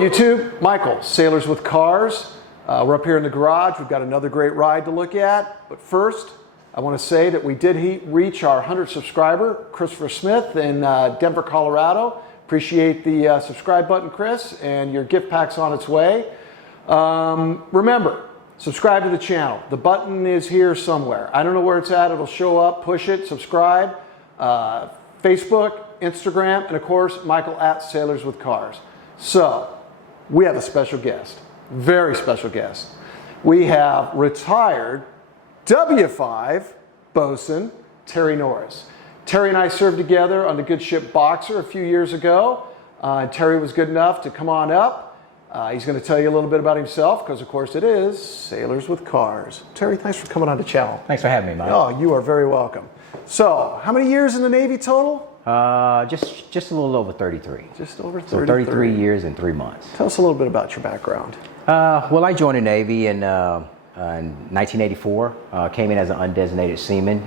YouTube, Michael, Sailors with Cars. We're up here in the garage. We've got another great ride to look at. But first, I want to say that we did reach our 100th subscriber, Christopher Smith in Denver, Colorado. Appreciate the subscribe button, Chris, and your gift pack's on its way. Remember, subscribe to the channel. The button is here somewhere. I don't know where it's at. It'll show up. Push it. Subscribe. Facebook, Instagram, and of course, Michael at Sailors with Cars. So, we have a special guest. Very special guest. We have retired W5 Bos'n, Terry Norris. Terry and I served together on the good ship Boxer a few years ago. Terry was good enough to come on up. He's going to tell you a little bit about himself because, of course, it is Sailors with Cars. Terry, thanks for coming on the channel. Thanks for having me, Mike. Oh, you are very welcome. So, how many years in the Navy total? Just a little over 33. Just over 33. So 33 years and 3 months. Tell us a little bit about your background. Well, I joined the Navy in 1984. Came in as an undesignated seaman.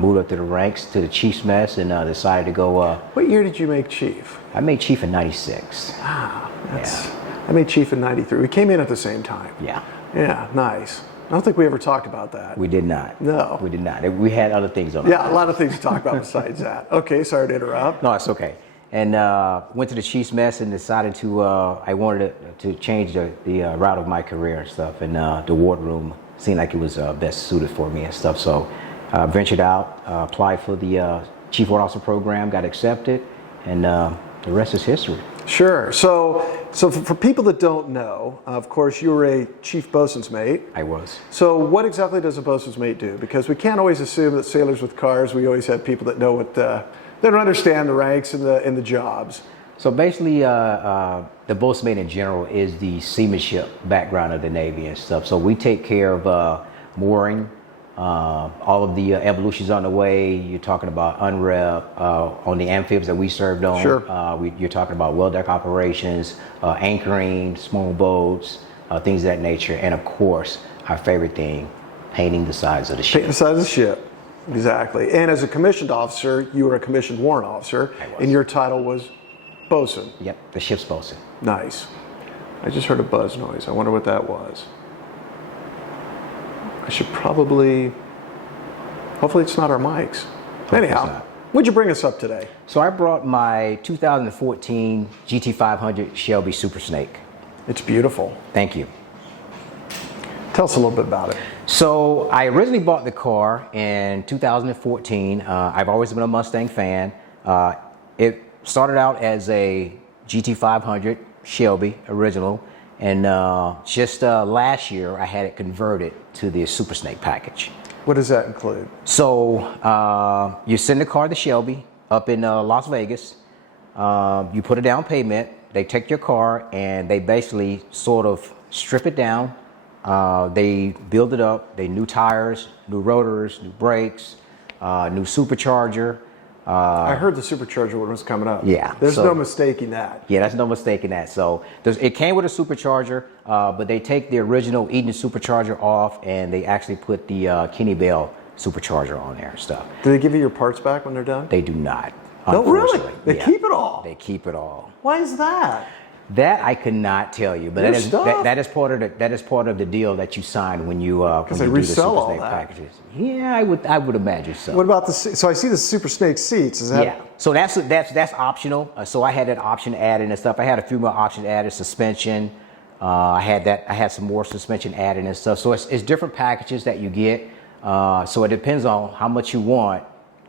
Moved up to the ranks to the Chief's Mess and decided to go. What year did you make Chief? I made Chief in '96. Ah, yeah. I made Chief in '93. We came in at the same time. Yeah. Yeah, nice. I don't think we ever talked about that. We did not. No. We did not. We had other things on. Yeah, a lot of things to talk about besides that. Okay, sorry to interrupt. No, it's okay. And went to the Chief's Mess and decided to, I wanted to change the route of my career and stuff. And the wardroom seemed like it was best suited for me and stuff. So ventured out, applied for the Chief Warrant Officer program, got accepted, and the rest is history. Sure. So for people that don't know, of course, you were a Chief Bosun's Mate. I was. So what exactly does a Bosun's Mate do? Because we can't always assume that Sailors with Cars, we always have people that know what, they don't understand the ranks and the jobs. So basically, the Bos'n Mate in general is the seamanship background of the Navy and stuff. So we take care of mooring, all of the evolutions on the way. You're talking about unrep, on the amphibians that we served on. Sure. You're talking about well deck operations, anchoring, small boats, things of that nature. And of course, our favorite thing, painting the sides of the ship. Painting the sides of the ship. Exactly. And as a commissioned officer, you were a commissioned warrant officer, and your title was Bosun. Yep, the ship's Bosun. Nice. I just heard a buzz noise. I wonder what that was. I should probably, hopefully it's not our mics. Anyhow, what'd you bring us up today? So I brought my 2014 GT500 Shelby Super Snake. It's beautiful. Thank you. Tell us a little bit about it. So I originally bought the car in 2014. I've always been a Mustang fan. It started out as a GT500 Shelby original, and just last year I had it converted to the Super Snake package. What does that include? So you send the car to Shelby up in Las Vegas. You put a down payment. They take your car and they basically sort of strip it down. They build it up. They new tires, new rotors, new brakes, new supercharger. I heard the supercharger one was coming up. Yeah. There's no mistaking that. Yeah, that's no mistaking that. So it came with a supercharger, but they take the original Eden supercharger off and they actually put the Kenny Bell supercharger on there and stuff. Do they give you your parts back when they're done? They do not. No, really? They keep it all? They keep it all. Why is that? That I could not tell you, but that is part of the deal that you sign when you do the Super Snake packages. Yeah, I would imagine so. What about so I see the Super Snake seats. Is that? Yeah. So that's optional. So I had that option added and stuff. I had a few more options added. Suspension. I had some more suspension added and stuff. So it's different packages that you get. So it depends on how much you want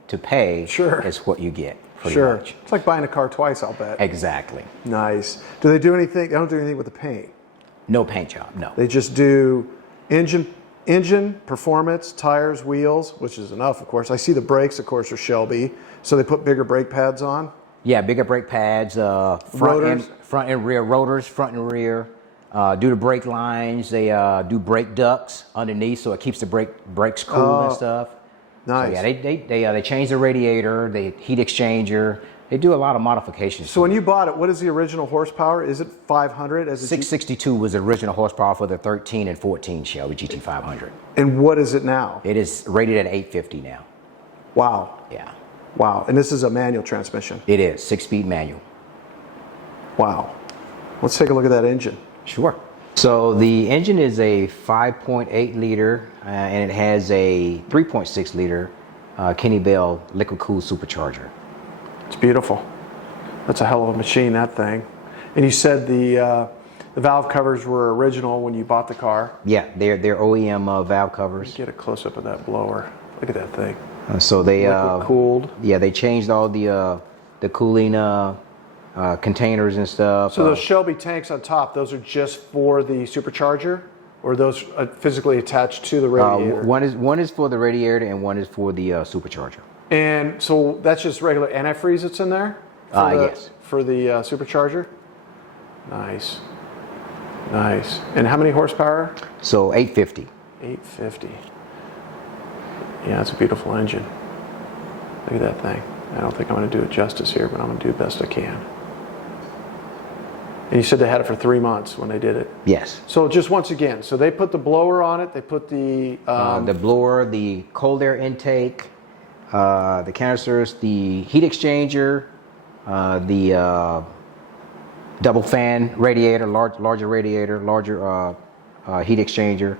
to pay. Sure. Is what you get. Sure. Much. It's like buying a car twice, I'll bet. Exactly. Nice. Do they do anything? They don't do anything with the paint? No paint job, no. They just do engine, performance, tires, wheels, which is enough, of course. I see the brakes, of course, are Shelby. So they put bigger brake pads on? Yeah, bigger brake pads, front and rear rotors, front and rear. Do the brake lines. They do brake ducts underneath, so it keeps the brakes cool and stuff. Nice. So yeah, they change the radiator, the heat exchanger. They do a lot of modifications. So when you bought it, what is the original horsepower? Is it 500? 662 was the original horsepower for the 13 and 14 Shelby GT500. And what is it now? It is rated at 850 now. Wow. Yeah. Wow. And this is a manual transmission? It is, 6-speed manual. Wow. Let's take a look at that engine. Sure. So the engine is a 5.8 liter and it has a 3.6 liter Kenny Bell liquid cooled supercharger. It's beautiful. That's a hell of a machine, that thing. And you said the valve covers were original when you bought the car. Yeah, they're OEM valve covers. Get a close up of that blower. Look at that thing. So they liquid cooled. Yeah, they changed all the cooling containers and stuff. So those Shelby tanks on top, those are just for the supercharger, or those physically attached to the radiator? One is for the radiator and one is for the supercharger. And so that's just regular antifreeze that's in there? Yes. For the supercharger? Nice. Nice. And how many horsepower? So 850. 850. Yeah, it's a beautiful engine. Look at that thing. I don't think I'm going to do it justice here, but I'm going to do the best I can. And you said they had it for 3 months when they did it? Yes. So just once again, so they put the blower on it, they put the blower, the cold air intake, the canisters, the heat exchanger, the double fan radiator, larger radiator, larger heat exchanger.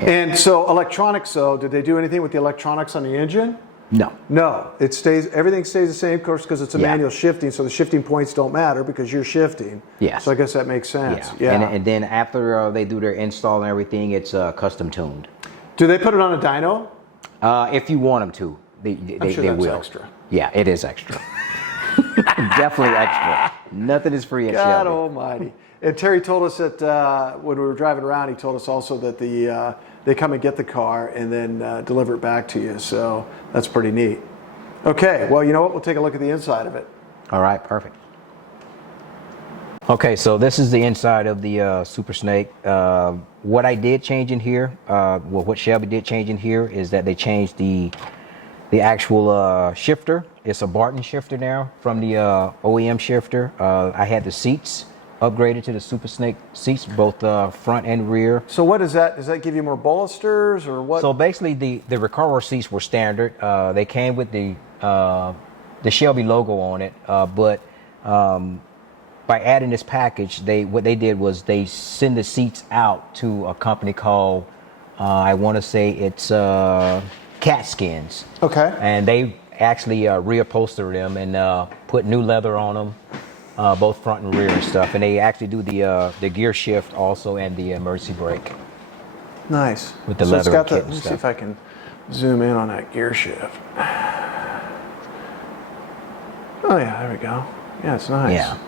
And so electronics, though, did they do anything with the electronics on the engine? No. No, it stays. Everything stays the same, of course, because it's a manual shifting. So the shifting points don't matter because you're shifting. Yes. So I guess that makes sense. Yeah. And then after they do their install and everything, it's custom tuned. Do they put it on a dyno? If you want them to, I'm sure they that's will. extra. Yeah, it is extra. Definitely extra. Nothing is free at God Shelby. Almighty. And Terry told us that when we were driving around, he told us also that they come and get the car and then deliver it back to you. So that's pretty neat. Okay, well, you know what? We'll take a look at the inside of it. All right, perfect. Okay, so this is the inside of the Super Snake. What I did change in here, what Shelby did change in here is that they changed the actual shifter. It's a Barton shifter now from the OEM shifter. I had the seats upgraded to the Super Snake seats, both front and rear. So what is that? Does that give you more bolsters or what? So basically the Recaro seats were standard. They came with the Shelby logo on it, but by adding this package, what they did was they send the seats out to a company called, I want to say it's Cat Skins. Okay. And they actually reupholstered them and put new leather on them. Both front and rear and stuff, and they actually do the gear shift also and the emergency brake. Nice. With the leather kit and Let me see stuff. if I can zoom in on that gear shift. Oh yeah, there we go. Yeah, it's nice. Yeah.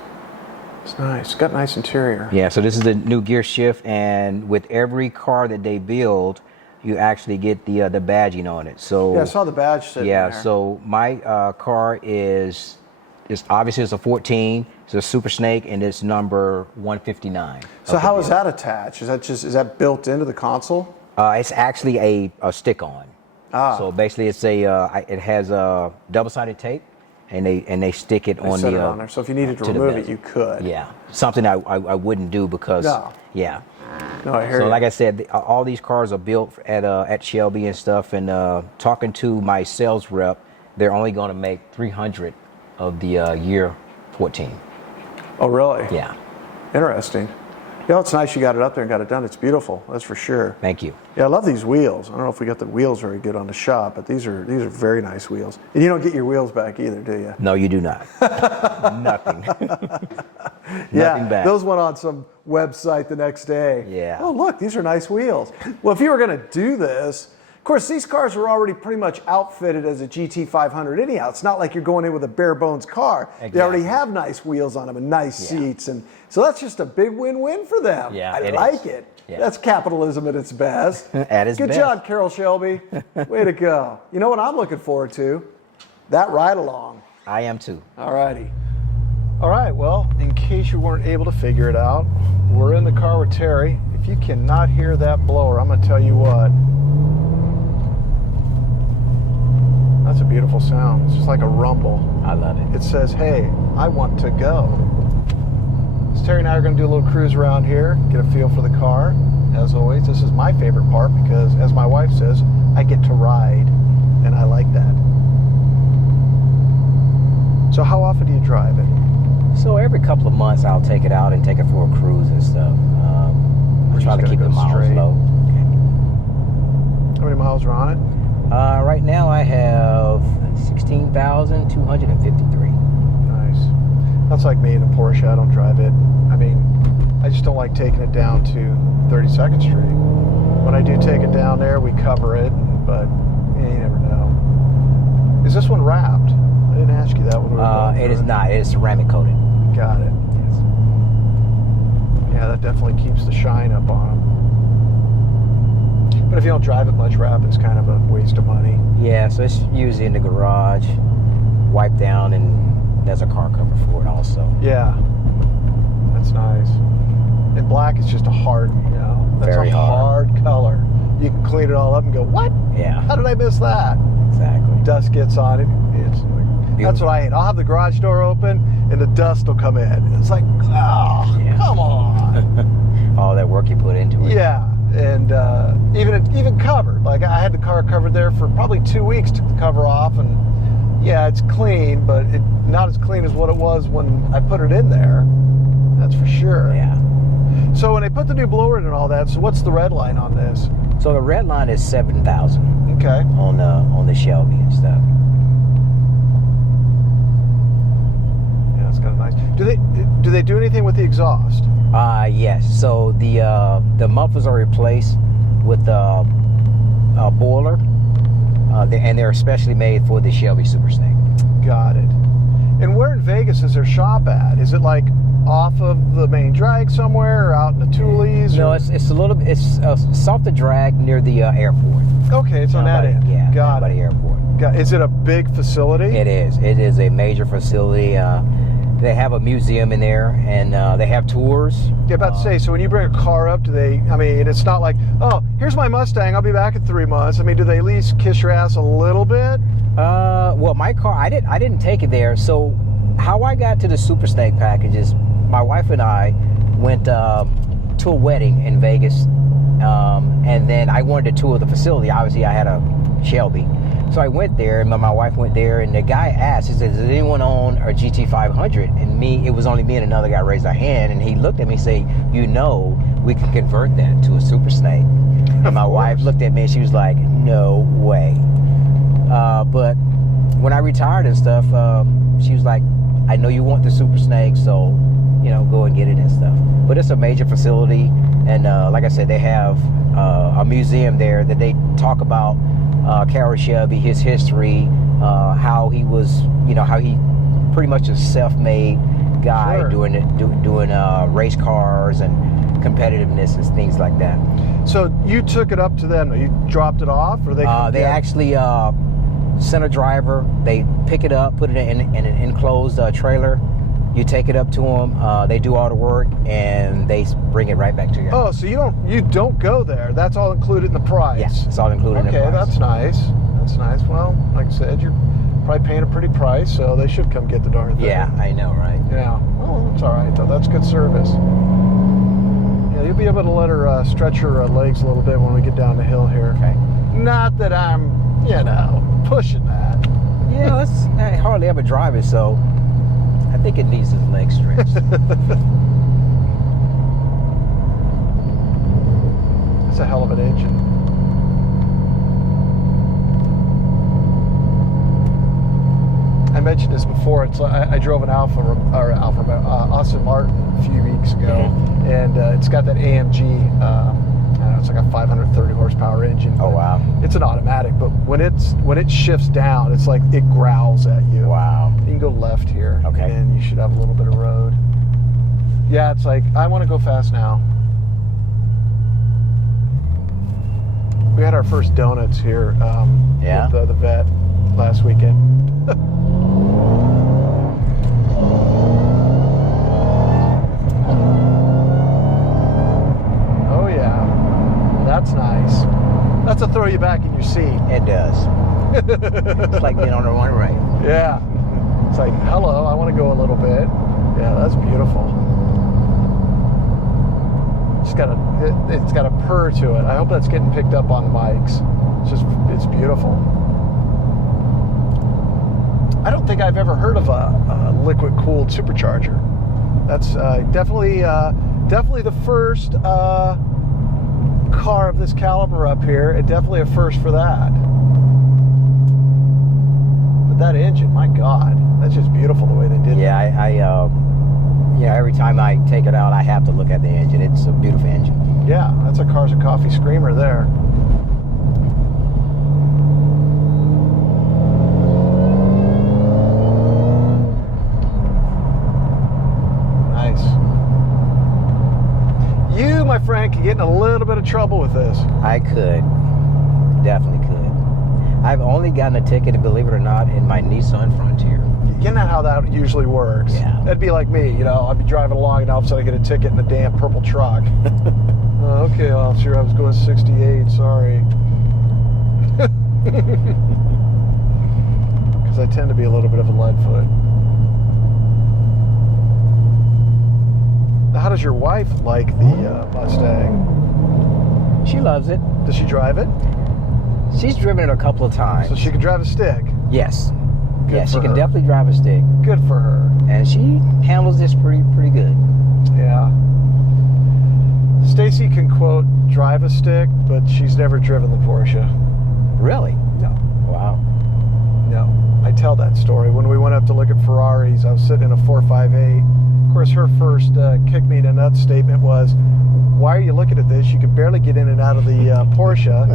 It's nice. It's got nice interior. Yeah, so this is the new gear shift, and with every car that they build, you actually get the badging on it. So Yeah, I saw the badge sitting there. So my car is obviously it's a 14. It's a Super Snake, and it's number 159. So how is that attached? Is that built into the console? It's actually a stick-on. So basically, it's it has a double-sided tape, and they stick it on Set the it on there. So if you needed to remove it, you could. Yeah, something I wouldn't do because yeah. No, I hear So you. like I said, all these cars are built at Shelby and stuff. And talking to my sales rep, they're only going to make 300 of the year 14. Oh, really? Yeah. Interesting. Yeah, it's nice you got it up there and got it done. It's beautiful, that's for sure. Thank you. Yeah, I love these wheels. I don't know if we got the wheels very good on the shop, but these are very nice wheels. And you don't get your wheels back either, do you? No, you do not. Nothing. Yeah, Nothing back. those went on some website the next day. Yeah. Oh, look, these are nice wheels. Well, if you were going to do this, of course, these cars were already pretty much outfitted as a GT500 anyhow. It's not like you're going in with a bare bones car. Exactly. They already have nice wheels on them and nice seats. And so that's just a big win-win for them. Yeah, I it like is. it. Yeah. That's capitalism at its best. At its Good best. job, Carol Shelby. Way to go. You know what I'm looking forward to? That ride along. I am too. All righty. All right, well, in case you weren't able to figure it out, we're in the car with Terry. If you cannot hear that blower, I'm going to tell you what. That's a beautiful sound. It's just like a rumble. I love it. It says, hey, I want to go. So Terry and I are going to do a little cruise around here, get a feel for the car. As always, this is my favorite part because, as my wife says, I get to ride, and I like that. So how often do you drive it? So every couple of months, I'll take it out and take it for a cruise and stuff. I try to keep the miles low. How many miles are on it? Right now, I have 16,253. Nice. That's like me in a Porsche. I don't drive it. I mean, I just don't like taking it down to 32nd Street. When I do take it down there, we cover it, but you never know. Is this one wrapped? I didn't ask you that one. It is not. It is ceramic coated. Got it. Yes. Yeah, that definitely keeps the shine up on them. But if you don't drive it much, wrapping's kind of a waste of money. Yeah, so it's usually in the garage, wiped down, and there's a car cover for it also. Yeah, that's nice. And black is just a hard, that's Very a hard color. You can clean it all up and go, what? Yeah. How did I miss that? Exactly. Dust gets on it. That's what I hate. I'll have the garage door open and the dust will come in. It's like, come on. All that work you put into it. Yeah, and even covered. Like I had the car covered there for probably 2 weeks. Took the cover off, and yeah, it's clean, but not as clean as what it was when I put it in there. That's for sure. Yeah. So when they put the new blower in and all that, so what's the red line on this? So the red line is 7,000. Okay. On the Shelby and stuff. Yeah, it's kind of nice. Do they do anything with the exhaust? Yes. So the mufflers are replaced with a boiler, and they're especially made for the Shelby Super Snake. Got it. And where in Vegas is their shop at? Is it like off of the main drag somewhere, or out in the Tules? No, it's off the drag near the airport. Okay, it's on that end. Yeah, got by it. the airport. Is it a big facility? It is. It is a major facility. They have a museum in there, and they have tours. Yeah, about to say, so when you bring a car up, it's not like, oh, here's my Mustang, I'll be back in 3 months. I mean, do they at least kiss your ass a little bit? Well, my car, I didn't take it there. So how I got to the Super Snake package is my wife and I went to a wedding in Vegas, and then I wanted to tour the facility. Obviously, I had a Shelby. So I went there, and my wife went there, and the guy asked, he said, does anyone own a GT500? And it was only me and another guy raised our hand, and he looked at me and said, we can convert that to a Super Snake. And my wife looked at me, and she was like, no way. But when I retired and stuff, she was like, I know you want the Super Snake, so, go and get it and stuff. But it's a major facility, and like I said, they have a museum there that they talk about Carroll Shelby, his history, how he was, how he pretty much a self-made guy. Sure. doing race cars and competitiveness and things like that. So you took it up to them? You dropped it off, or they actually sent a driver. They pick it up, put it in an enclosed trailer. You take it up to them. They do all the work, and they bring it right back to you. Oh, so you don't go there. That's all included in the price. Yes, it's all included in the price. Okay, that's nice. That's nice. Well, like I said, you're probably paying a pretty price, so they should come get the darn thing. Yeah, I know, right? Yeah. Well, that's all right, though. That's good service. Yeah, you'll be able to let her stretch her legs a little bit when we get down the hill here. Okay. Not that I'm, pushing that. Yeah, I hardly ever drive it, so I think it needs his legs stretched. It's a hell of an engine. I mentioned this before. It's I drove an Aston Martin a few weeks ago, and it's got that AMG. It's like a 530 horsepower engine. Oh wow! It's an automatic, but when it shifts down, it's like it growls at you. Wow! You can go left here, okay, and you should have a little bit of road. Yeah, it's like I want to go fast now. We had our first donuts here with the vet last weekend. Oh yeah, that's nice. That's to throw you back in your seat. It does. It's like being on a one-way. Yeah. It's like, hello, I want to go a little bit. Yeah, that's beautiful. It's got a purr to it. I hope that's getting picked up on the mics. It's beautiful. I don't think I've ever heard of a liquid-cooled supercharger. That's definitely the first car of this caliber up here. It definitely a first for that. But that engine, my God, that's just beautiful the way they did it. Yeah, every time I take it out, I have to look at the engine. It's a beautiful engine. Yeah, that's a Cars and Coffee screamer there. Nice. You, my friend, could get in a little bit of trouble with this. I could. Definitely could. I've only gotten a ticket, believe it or not, in my Nissan Frontier. You know how that usually works. Yeah. That'd be like me, you know, I'd be driving along and all of a sudden I get a ticket in a damn purple truck. Oh, okay, officer, I was going 68, sorry. Because I tend to be a little bit of a lead foot. Now, how does your wife like the Mustang? She loves it. Does she drive it? She's driven it a couple of times. So she can drive a stick? Yes. Good Yeah, for she can her. definitely drive a stick. Good for her. And she handles this pretty good. Yeah. Stacy can quote drive a stick, but she's never driven the Porsche. Really? No. Wow. No. I tell that story. When we went up to look at Ferraris, I was sitting in a 458. Of course, her first kick me in the nuts statement was, why are you looking at this? You can barely get in and out of the Porsche.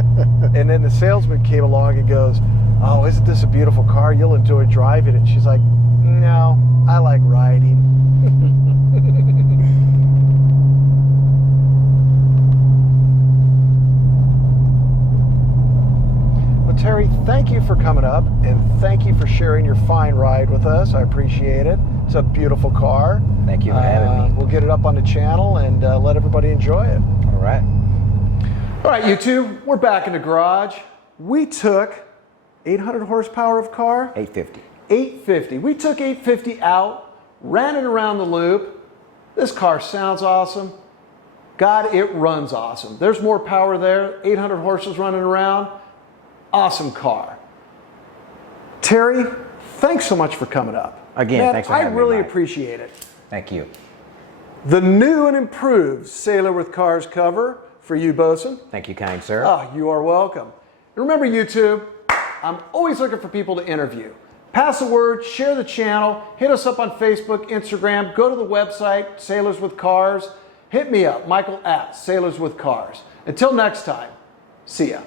And then the salesman came along and goes, oh, isn't this a beautiful car? You'll enjoy driving it. And she's like, no, I like riding. Well, Terry, thank you for coming up, and thank you for sharing your fine ride with us. I appreciate it. It's a beautiful car. Thank you for having me. We'll get it up on the channel and let everybody enjoy it. All right. All right, you two, we're back in the garage. We took 800 horsepower of car? 850. 850. We took 850 out, ran it around the loop. This car sounds awesome. God, it runs awesome. There's more power there. 800 horses running around. Awesome car. Terry, thanks so much for coming up. Again, Man, thanks for having I me, really Mike. appreciate it. Thank you. The new and improved Sailor with Cars cover for you, Bos'n. Thank you, kind sir. Oh, you are welcome. Remember, YouTube, I'm always looking for people to interview. Pass the word, share the channel, hit us up on Facebook, Instagram, go to the website, Sailors with Cars. Hit me up, Michael at Sailors with Cars. Until next time, see ya.